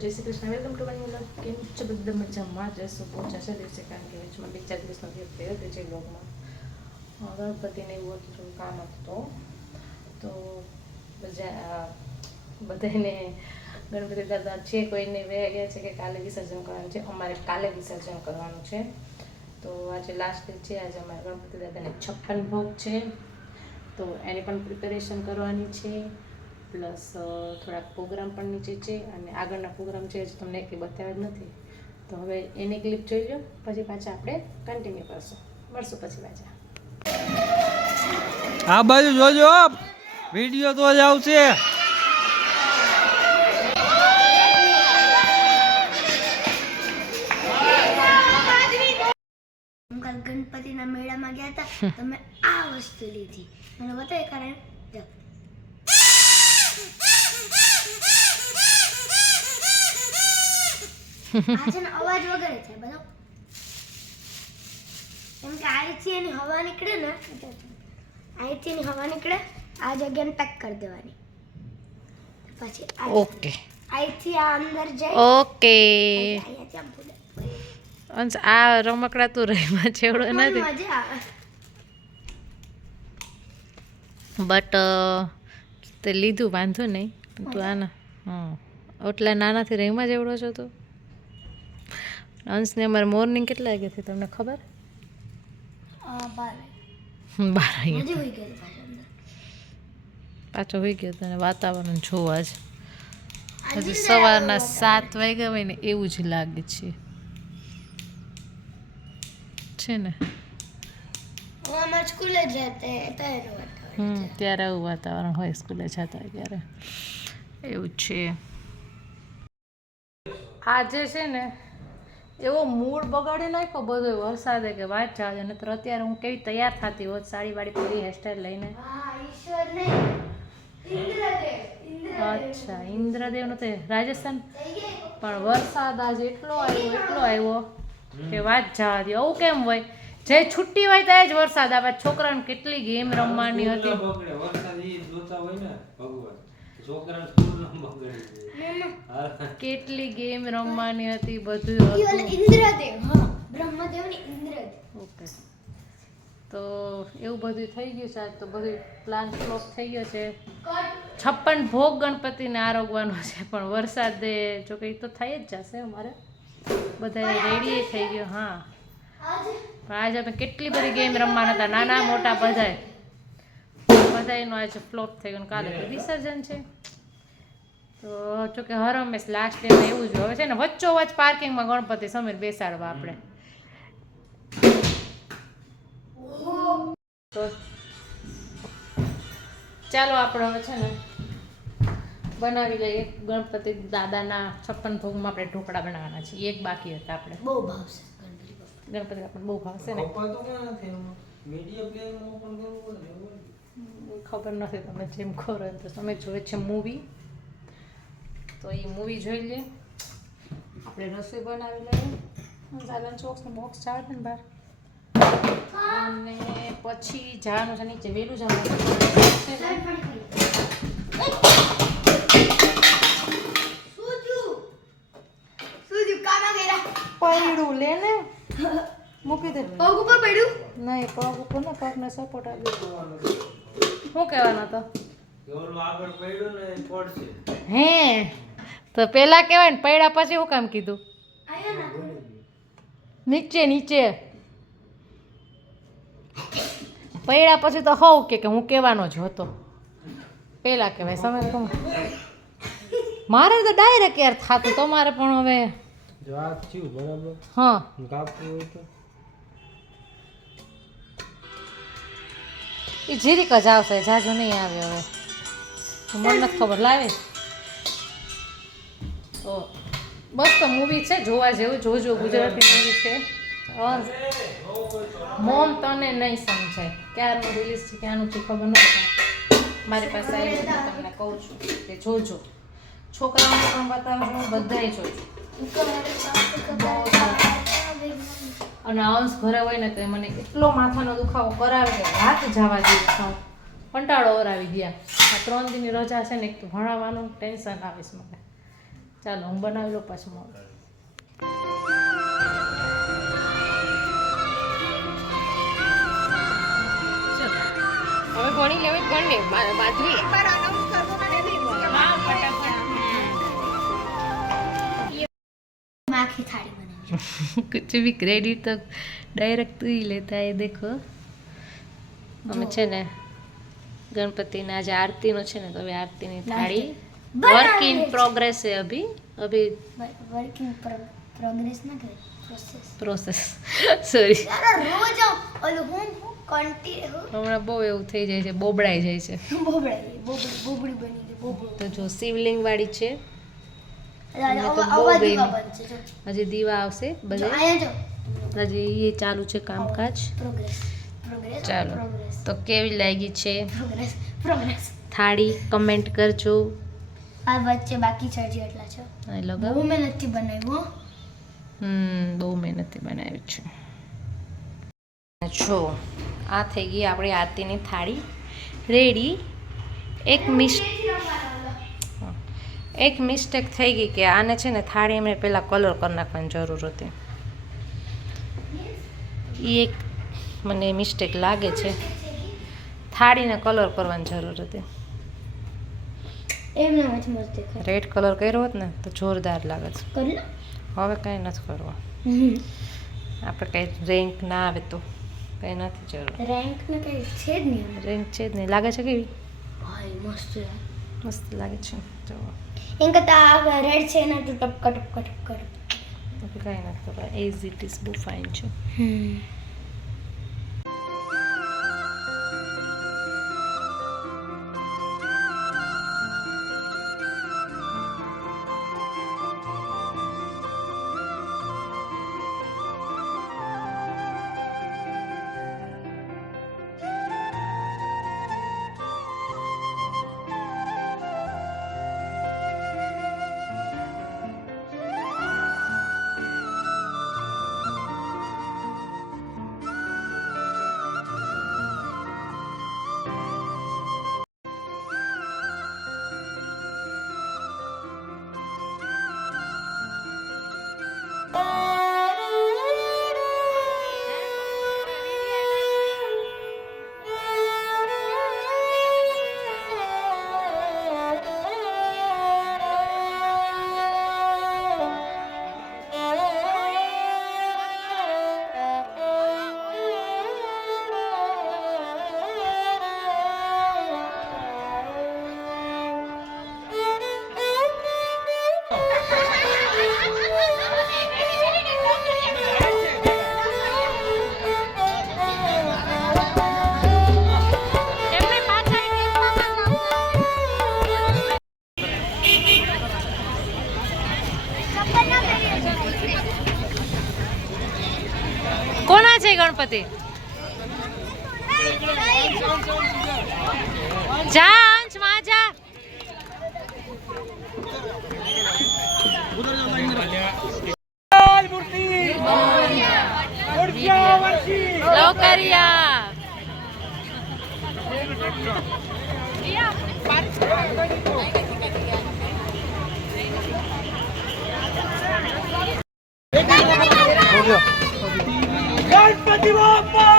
જય Shri Krishna, welcome to my vlog. કેમ છો બધા? મજામાં જશો પહોંચાશે દિવસે, કારણ કે વચમાં 2-4 દિવસનો ગેપ થયો હતો જે વ્લોગમાં ગણપતિને એવું હતું, થોડું કામ હતું તો બધાને ગણપતિ દાદા છે કોઈને વહી ગયા છે કે કાલે વિસર્જન કરવાનું છે. અમારે કાલે વિસર્જન કરવાનું છે, તો આજે લાસ્ટ ડે છે. આજે અમારે ગણપતિ દાદાને 56 ભોગ છે, તો એની પણ પ્રિપેરેશન કરવાની છે. પ્લસ થોડાક પ્રોગ્રામ પણ નીચે છે, અને આગળના પ્રોગ્રામ છે જે તમને એટલી બતાવ્યા જ નથી. તો હવે એની ક્લિપ જોઈ લો, પછી પાછા આપણે કન્ટિન્યુ કરશું. મળશું પછી પાછા. આ બાજુ જોજો, વિડીયો તો જ આવશે. ગણપતિના મેળામાં ગયા હતા, તમે આ વસ્તુ લીધી મને બતાવે કારણ આજે અવાજ વગર છે બધો, કેમ કે અહીંથી એની હવા નીકળે ને, અહીંથી એની હવા નીકળે, આ જગ્યાને પેક કરી દેવાની, પછી ઓકે અહીંથી આ અંદર જાય. ઓકે અહીંયાથી આમ ફૂલે. અંશ આ રમકડા તું રહીમાં છેવડો નથી, મજા આવે. બટ તે લીધું વાંધો નહીં. તું આના એટલા નાનાથી રહીમાં જ એવડો છો તું. અંશને અમારે મોર્નિંગ કેટલા વાગ્યાથી તમને ખબર? 12 વાગ્યા પાછો હોઈ ગયો તને વાતાવરણ જોવા જ. હજી સવારના 7 વાગ્યા હોય ને એવું જ લાગે છે ને. સ્કૂલે જતે ત્યારે આવું વાતાવરણ હોય, સ્કૂલે જતા હોય ત્યારે એવું છે. આજે છે ને એવો મૂડ બગાડી નાખ્યો બધો વરસાદે કે વાત ચાલે. નહીતર અત્યારે હું કેવી તૈયાર થતી હોત, સાડી વાડી પૂરી હેરસ્ટાઈલ લઈને. અચ્છા, ઇન્દ્રદેવ નો તો રાજસ્થાન, પણ વરસાદ આજે એટલો આવ્યો કે વાત જવા દે. આવું કેમ હોય? જે છુટ્ટી હોય ત્યાં જ વરસાદ આવે. છોકરાને કેટલી ગેમ રમવાની હતી, કેટલી ગેમ રમવાની હતી, બધું હતું. ઇન્દ્રદેવ, હા બ્રહ્મદેવની ઇન્દ્રદેવ. ઓકે, તો એવું બધું થઈ ગયું છે. આજ તો બધું પ્લાન ફ્લોપ થઈ ગયો છે. 56 ભોગ ગણપતિને આરોગવાનો છે, પણ વરસાદે જો કે તો થઈ જ જશે. અમારે બધા રેડી થઈ ગયો. હા, પણ આજે અમે કેટલી બધી ગેમ રમવાના હતા, નાના મોટા બધાયનો આજે ફ્લોપ થઈ ગયો. કાલે તો વિસર્જન છે, તો જોકે હર હંમેશ લાસ્ટ ડેમાં એવું જ હવે છે ને, વચ્ચોવચ્ચ પાર્કિંગમાં ગણપતિ સમીર બેસાડવા આપણે. તો ચાલો આપણે હવે છે ને બનાવી લઈએ ગણપતિ દાદાના 56 ભોગમાં. આપણે ઢોકળા બનાવવાના છીએ, એક બાકી હતા. આપણે બહુ ભાવશે ગણપતિ આપણને બહુ ભાવશે ને. ખબર નથી તમે જેમ ખબર હોય તો તમે જોવે છે મૂવી, તો એ મૂવી જોઈ લે. આપણે રસોઈ બનાવી લઈએ. લંચ બોક્સનું બોક્સ ચાલે ને બહાર, અને પછી જવાનું છે નીચે, વહેલું જવાનું પડ્યું લે ને, મૂકી દે. પગ ઉપર પડ્યું નહીં, પગ ઉપર ને, પગને સપોર્ટ આપી. શું કહેવાનો હતો? હે, તો પેલા કહેવાય ને, પડ્યા પછી શું કામ કીધું? નીચે પડ્યા પછી તો હોવ કે હું કહેવાનો જ હતો. પેલા કહેવાય સમજ કહું. મારે તો ડાયરેક્ટ યાર થતું, તમારે પણ હવે હા એ જીરીક જ આવશે, જાજુ નહીં આવે. હવે મને નથી ખબર, લાવે તો બસ. તો મૂવી છે જોવા જેવું, જોજો. ગુજરાતી મૂવી છે. મોમ તને નહીં સમજાય, ક્યારનું રિલીઝ છે ક્યાંનું છે ખબર નથી. મારી પાસે આવી તમને કહું છું કે જોજો. છોકરાઓને પણ બતાવજો, બધાય જોજો. અને અંશ ઘરે હોય ને તો મને એટલો માથાનો દુખાવો કરાવે કે રાત જવા જેવું. કંટાળો ઓરાવી ગયા. આ 3 દિનની રજા છે ને, એક તો ભણાવવાનું ટેન્શન આવે છે મને. ચાલો હું બનાવી લઉં પાછું મોડું. હવે ભણી લેવી ગણ ને બાજરી आखी थाली बनाई कुछ भी क्रेडिट तो डायरेक्ट तू ही लेता है. देखो અમે છે ને ગણપતિના આજે આરતીનો છે ને તો હવે આરતીની થાળી વર્ક ઇન પ્રોગ્રેસ છે. અભી वर्क इन प्रोग्रेस ना करे પ્રોસેસ સોરી. यार रोज ओलो હું કન્ટિન્યુ હમણાં બહુ એવું થઈ જાય છે, બોબડાઈ જાય છે. બોબડી બની ગઈ બોબડી તો જો શિવલિંગ વાળી છે. અવાજ બનશે જો હજી દીવા આવશે બધે. આયા જો હજી એ ચાલુ છે કામકાજ. પ્રોગ્રેસ પ્રોગ્રેસ ચાલો તો કેવી લાગી છે પ્રોગ્રેસ પ્રોગ્રેસ થાળી કમેન્ટ કરજો. આ વચ્ચે બાકી છે હજી એટલા છે. આ લગાવો. બહુ મહેનતથી બનાવ્યું બહુ મહેનતથી બનાવી છે. જો આ થઈ ગઈ આપણી આરતીની થાળી રેડી. એક મિસ્ટેક થઈ ગઈ કે આને છે ને થાળી એમને પહેલાં કલર કરી નાખવાની જરૂર હતી. એ એક મને મિસ્ટેક લાગે છે. થાળીને કલર કરવાની જરૂર હતી. એમ ના મસ્ત દેખાય. રેડ કલર કર્યો હોત ને તો જોરદાર લાગે છે. કરી લો હવે કંઈ નથી કરવું. આપણે કંઈ રેન્ક ના આવે તો કંઈ નથી જરૂર. રેન્ક ને કઈ છે જ નહીં રેન્ક છે જ નહીં. લાગે છે કેવી ભાઈ મસ્ત મસ્ત લાગે છે. તો એમ કરતા આ રેડ છે એના તો ટપકા ટપકા ટપકા કંઈ નથી ખબર. એઝ ઇટ ઇઝ બહુ ફાઇન છે. કોના છે ગણપતિ? જા અંશ માં જા. લોકરિયા ગણપતિ બાપા